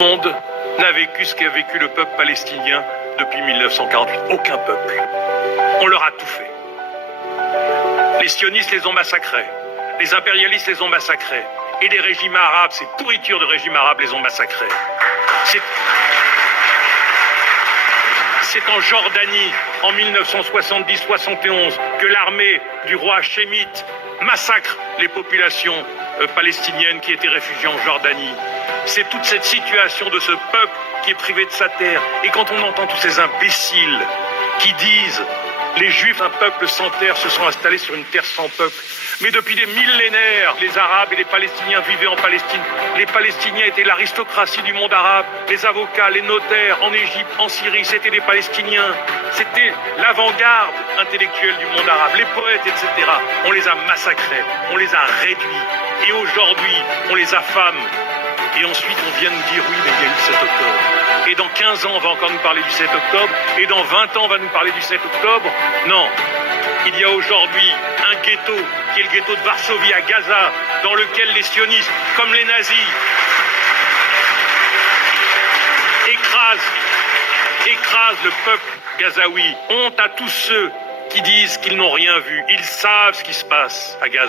Le monde n'a vécu ce qu'a vécu le peuple palestinien depuis 1948. Aucun peuple. On leur a tout fait. Les sionistes les ont massacrés. Les impérialistes les ont massacrés. Et les régimes arabes, ces pourritures de régimes arabes les ont massacrés. C'est en Jordanie, en 1970-71, que l'armée du roi Hachémite massacre les populations palestiniennes qui étaient réfugiées en Jordanie. C'est toute cette situation de ce peuple qui est privé de sa terre. Et quand on entend tous ces imbéciles qui disent « les Juifs, un peuple sans terre, se sont installés sur une terre sans peuple », mais depuis des millénaires, les Arabes et les Palestiniens vivaient en Palestine. Les Palestiniens étaient l'aristocratie du monde arabe. Les avocats, les notaires en Égypte, en Syrie, c'était les Palestiniens. C'était l'avant-garde intellectuelle du monde arabe. Les poètes, etc. On les a massacrés, on les a réduits. Et aujourd'hui, on les affame. Et ensuite, on vient nous dire, oui, mais il y a eu le 7 octobre. Et dans 15 ans, on va encore nous parler du 7 octobre. Et dans 20 ans, on va nous parler du 7 octobre. Non. Il y a aujourd'hui un ghetto, qui est le ghetto de Varsovie à Gaza, dans lequel les sionistes, comme les nazis, écrasent le peuple gazaoui. Honte à tous ceux qui disent qu'ils n'ont rien vu. Ils savent ce qui se passe à Gaza.